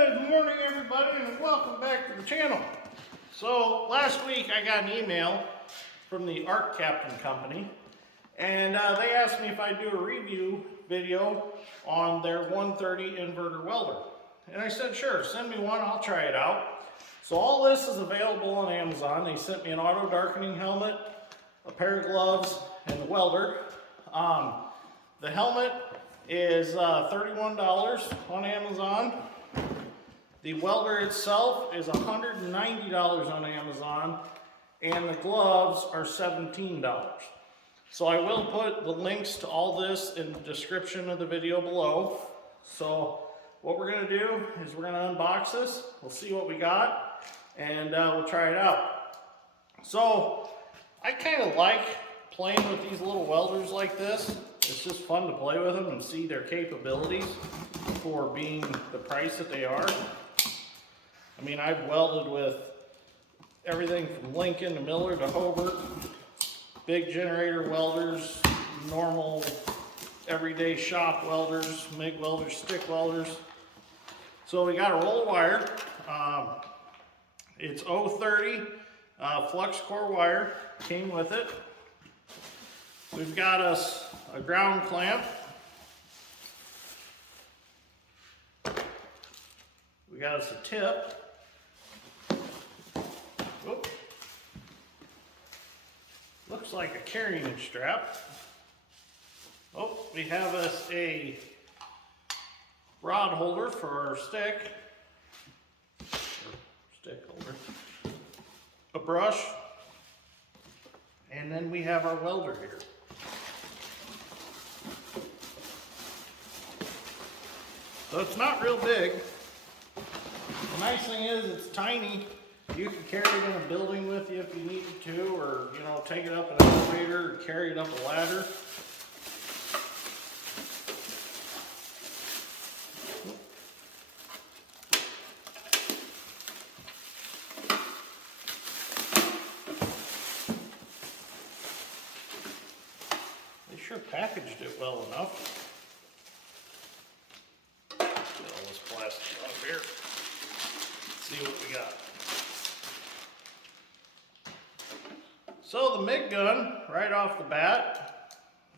Good morning, everybody, and welcome back to the channel. So last week I got an email from the ARCCAPTAIN company, and they asked me if I'd do a review video on their 130 inverter welder. And I said, sure, send me one, I'll try it out. So all this is available on Amazon. They sent me an auto darkening helmet, a pair of gloves, and the welder. The helmet is $31 on Amazon. The welder itself is $190 on Amazon, and the gloves are $17. So I will put the links to all this in the description of the video below. So what we're going to do is we're going to unbox this, we'll see what we got, and we'll try it out. So I kind of like playing with these little welders like this. It's just fun to play with them and see their capabilities for being the price that they are. I mean, I've welded with everything from Lincoln to Miller to Hobart, big generator welders, normal everyday shop welders, MIG welders, stick welders. So we got a roll of wire. It's 030 flux core wire, came with it. We've got us a ground clamp. We got us a tip. Whoop. Looks like a carrying strap. Oh, we have us a rod holder for our stick. Stick holder. A brush. And then we have our welder here. So it's not real big. The nice thing is it's tiny. You can carry it in a building with you if you needed to, or take it up an elevator or carry it up a ladder. They sure packaged it well enough. Get all this plastic off here. Let's see what we got. So the MIG gun, right off the bat,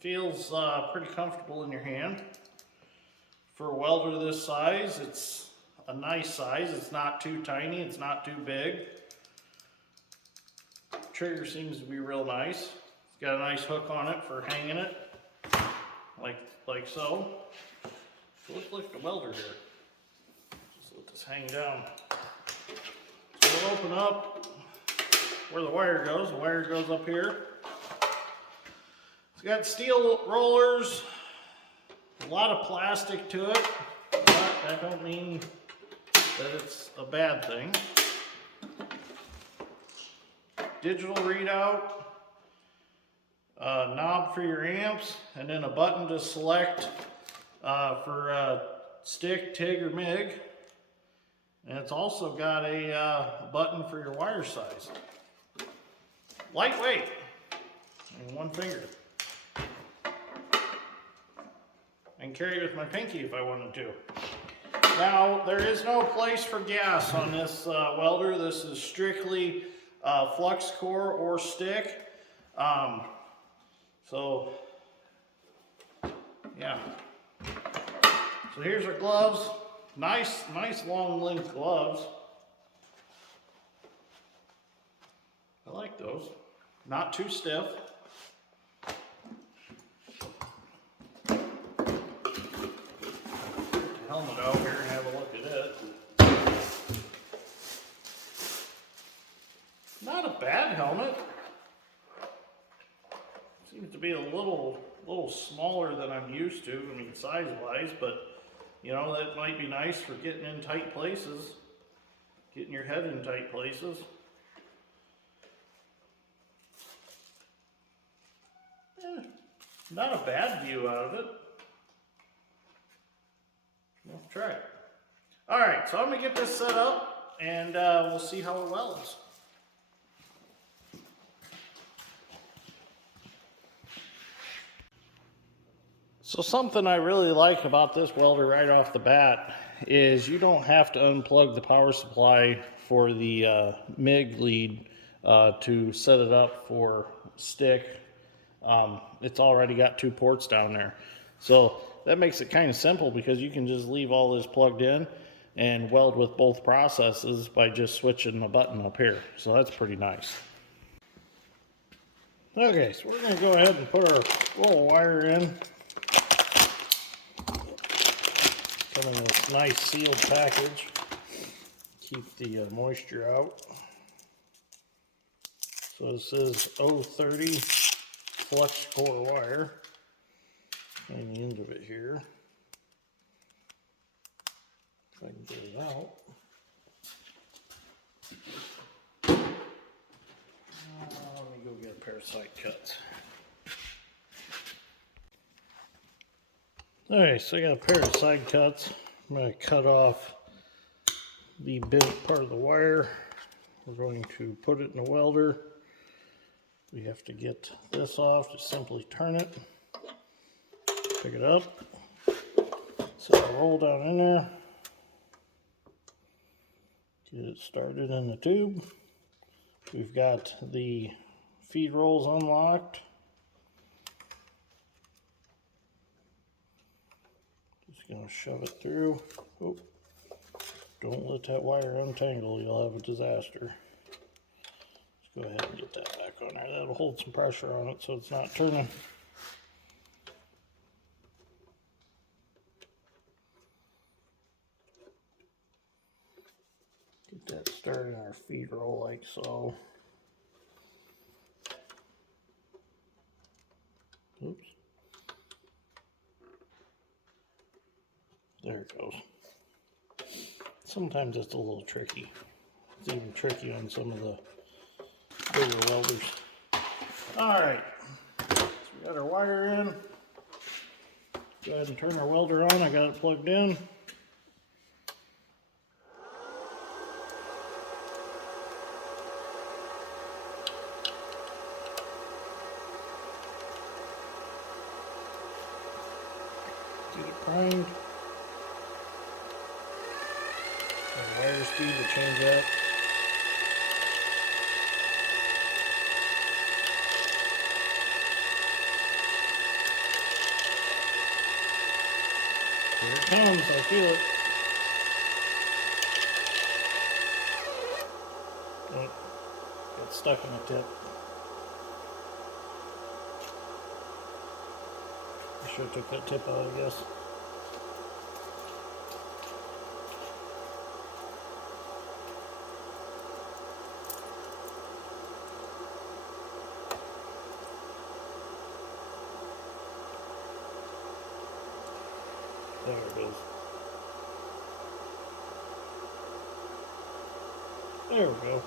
feels pretty comfortable in your hand. For a welder this size, it's a nice size. It's not too tiny, it's not too big. Trigger seems to be real nice. It's got a nice hook on it for hanging it, like so. So let's look at the welder here. Just let this hang down. So we'll open up where the wire goes. The wire goes up here. It's got steel rollers, a lot of plastic to it, but that don't mean that it's a bad thing. Digital readout, a knob for your amps, and then a button to select for stick, TIG, or MIG. And it's also got a button for your wire size. Lightweight, and one finger. I can carry it with my pinky if I wanted to. Now, there is no place for gas on this welder. This is strictly flux core or stick. So, yeah. So here's our gloves. Nice long length gloves. I like those. Not too stiff. Put the helmet out here and have a look at it. Not a bad helmet. Seems to be a little smaller than I'm used to, I mean size-wise, but that might be nice for getting in tight places, getting your head in tight places. Not a bad view out of it. Let's try it. Alright, so I'm going to get this set up and we'll see how it welds. So something I really like about this welder right off the bat is you don't have to unplug the power supply for the MIG lead to set it up for stick. It's already got 2 ports down there. So that makes it kind of simple because you can just leave all this plugged in and weld with both processes by just switching the button up here. So that's pretty nice. Okay, so we're going to go ahead and put our roll of wire in. Come in this nice sealed package. Keep the moisture out. So this is 030 flux core wire. And the end of it here. If I can get it out. Let me go get a pair of side cuts. Alright, so I got a pair of side cuts. I'm going to cut off the bent part of the wire. We're going to put it in a welder. We have to get this off. Just simply turn it. Pick it up. Set the roll down in there. Get it started in the tube. We've got the feed rolls unlocked. Just going to shove it through. Oh, don't let that wire untangle, you'll have a disaster. Let's go ahead and get that back on there. That'll hold some pressure on it so it's not turning. Get that started in our feed roll like so. Oops. There it goes. Sometimes it's a little tricky. It's even tricky on some of the bigger welders. Alright, so we got our wire in. Go ahead and turn our welder on. I got it plugged in. Get it primed. And wire speed to change that. Here it comes, I feel it. Oh, got stuck in the tip. I should have took that tip out, I guess. There it is. There we go.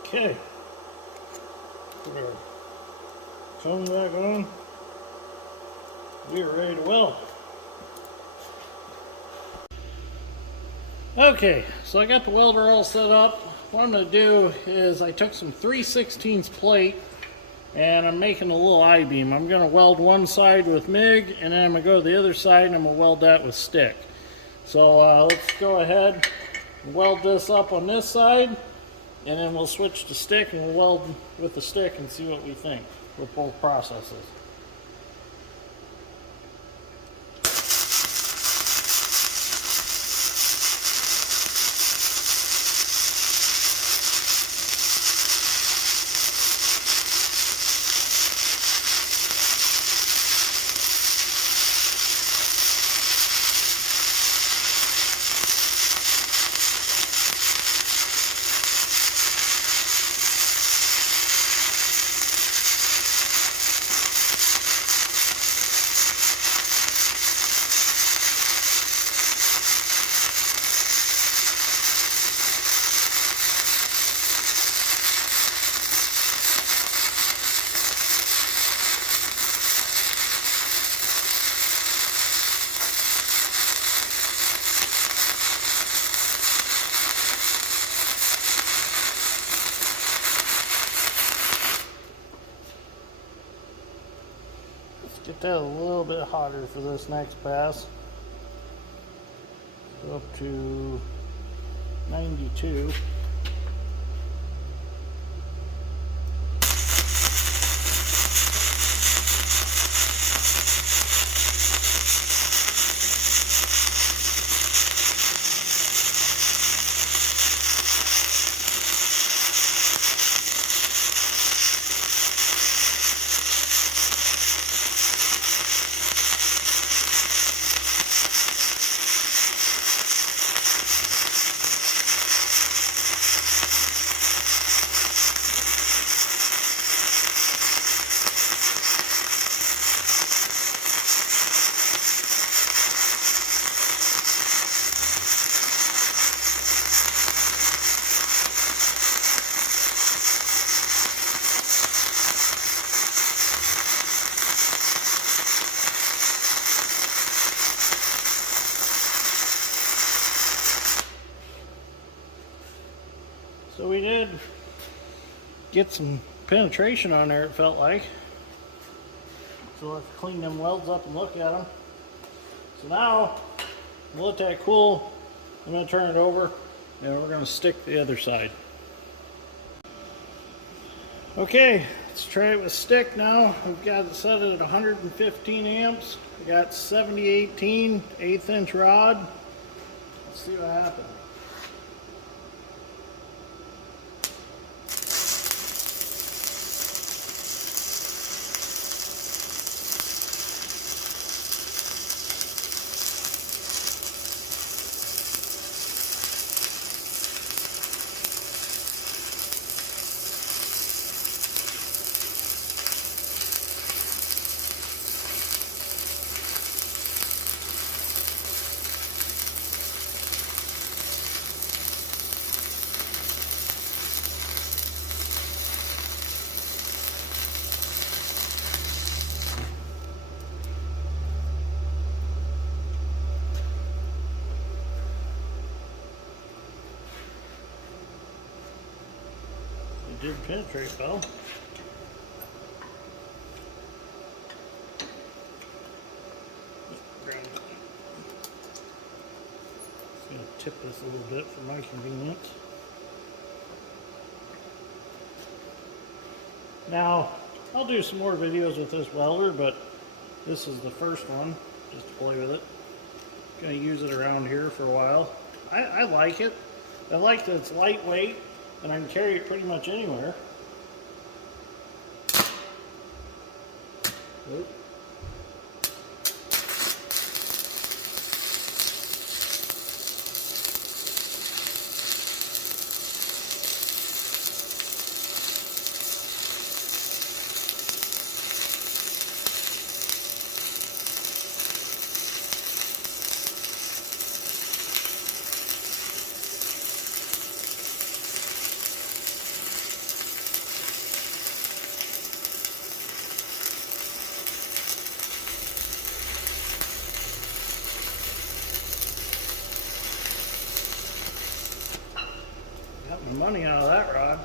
Okay. Put our cone back on. We are ready to weld. Okay, so I got the welder all set up. What I'm going to do is I took some 3/16 plate and I'm making a little I-beam. I'm going to weld one side with MIG and then I'm going to go to the other side and I'm going to weld that with stick. So let's go ahead and weld this up on this side and then we'll switch to stick and we'll weld with the stick and see what we think with both processes. that a little bit hotter for this next pass. Go up to 92. So we did get some penetration on there, it felt like. So let's clean them welds up and look at them. So now, we'll let that cool. I'm going to turn it over and we're going to stick the other side. Okay, let's try it with stick now. We've got it set at 115 amps. We got 70/18 1/8 inch rod. Let's see what happens. Did penetrate well. Just gonna tip this a little bit for my convenience. Now, I'll do some more videos with this welder, but this is the first one, just to play with it. Gonna use it around here for a while. I like it. I like that it's lightweight and I can carry it pretty much anywhere. Oop. Got my money out of that rod.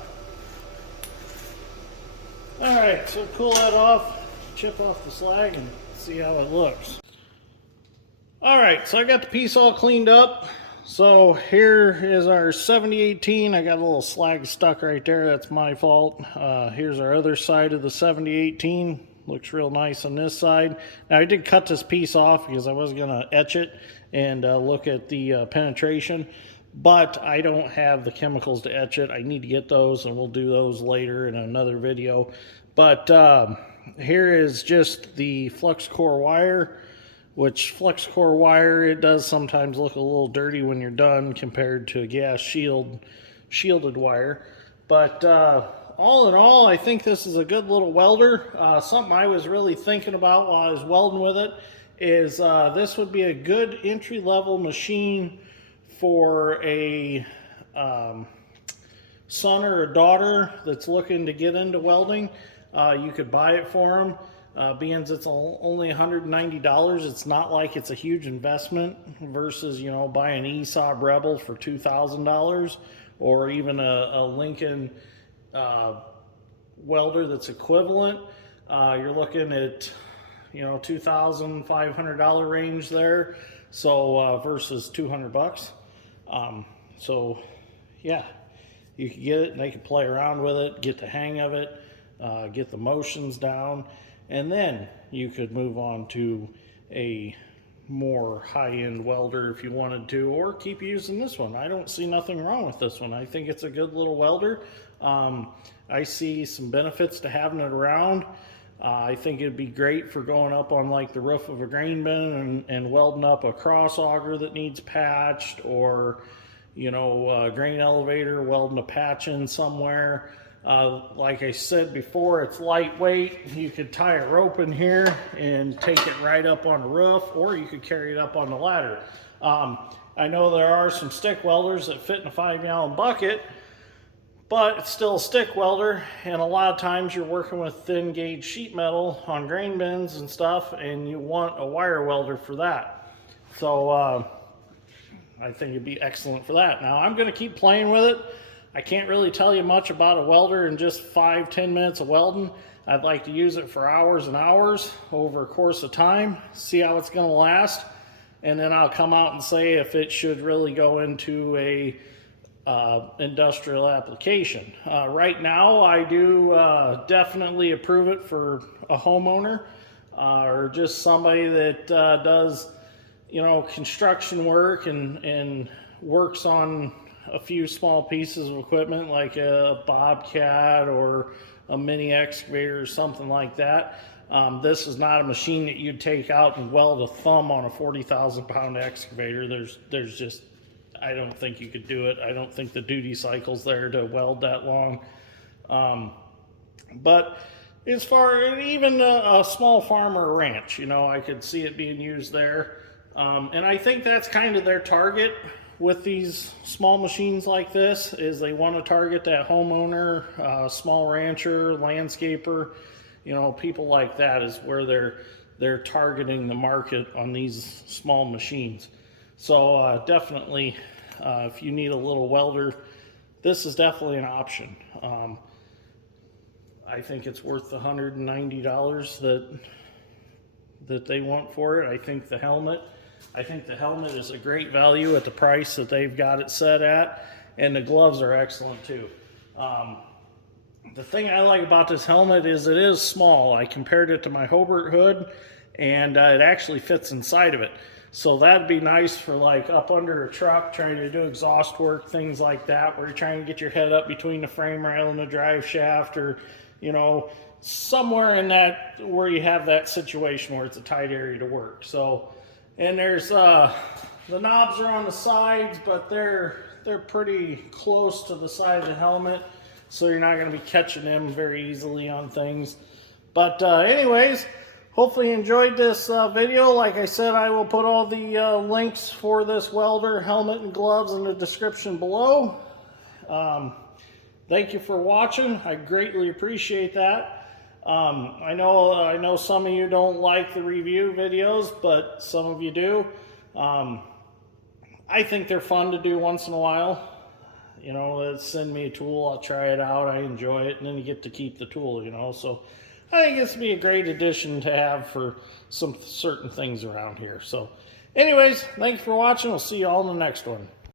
Alright, so cool that off, chip off the slag and see how it looks. Alright, so I got the piece all cleaned up. So here is our 70/18. I got a little slag stuck right there, that's my fault. Here's our other side of the 70/18. Looks real nice on this side. Now I did cut this piece off because I was gonna etch it and look at the penetration. But I don't have the chemicals to etch it. I need to get those, and we'll do those later in another video. But here is just the flux core wire, which flux core wire, it does sometimes look a little dirty when you're done compared to a gas shielded wire. But all in all, I think this is a good little welder. Something I was really thinking about while I was welding with it is this would be a good entry-level machine for a son or a daughter that's looking to get into welding. You could buy it for them. Being it's only $190, it's not like it's a huge investment versus, you know, buying an ESAB Rebel for $2,000 or even a Lincoln welder that's equivalent. You're looking at you know, $2,500 range there. So versus 200 bucks. So yeah, you can get it and they can play around with it, get the hang of it, get the motions down, and then you could move on to a more high-end welder if you wanted to, or keep using this one. I don't see nothing wrong with this one. I think it's a good little welder. I see some benefits to having it around. I think it'd be great for going up on like the roof of a grain bin and welding up a cross auger that needs patched, or you know, grain elevator, welding a patch in somewhere. Like I said before, it's lightweight. You could tie a rope in here and take it right up on the roof, or you could carry it up on the ladder. I know there are some stick welders that fit in a 5-gallon bucket, but it's still a stick welder, and a lot of times you're working with thin gauge sheet metal on grain bins and stuff, and you want a wire welder for that. So I think it'd be excellent for that. Now I'm going to keep playing with it. I can't really tell you much about a welder in just 5-10 minutes of welding. I'd like to use it for hours and hours over a course of time, see how it's going to last, and then I'll come out and say if it should really go into a industrial application. Right now I do definitely approve it for a homeowner or just somebody that does, you know, construction work and works on a few small pieces of equipment like a bobcat or a mini excavator or something like that. This is not a machine that you'd take out and weld a thumb on a 40,000 pound excavator. There's just, I don't think you could do it. I don't think the duty cycle's there to weld that long. But as far as even a small farm or a ranch, you know, I could see it being used there. And I think that's kind of their target with these small machines like this, is they want to target that homeowner, small rancher, landscaper, you know, people like that is where they're targeting the market on these small machines. So definitely, if you need a little welder, this is definitely an option. I think it's worth the $190 that they want for it. I think the helmet is a great value at the price that they've got it set at, and the gloves are excellent too. The thing I like about this helmet is it is small. I compared it to my Hobart hood, and it actually fits inside of it. So that'd be nice for like up under a truck trying to do exhaust work, things like that, where you're trying to get your head up between the frame rail and the drive shaft, or you know, somewhere in that where you have that situation where it's a tight area to work. So, and there's the knobs are on the sides, but they're pretty close to the side of the helmet, so you're not going to be catching them very easily on things. But anyways, hopefully you enjoyed this video. Like I said, I will put all the links for this welder, helmet, and gloves in the description below. Thank you for watching. I greatly appreciate that. I know some of you don't like the review videos, but some of you do. I think they're fun to do once in a while. You know, send me a tool, I'll try it out, I enjoy it, and then you get to keep the tool, you know. So I think it's be a great addition to have for some certain things around here. So anyways, thanks for watching. We'll see you all in the next one.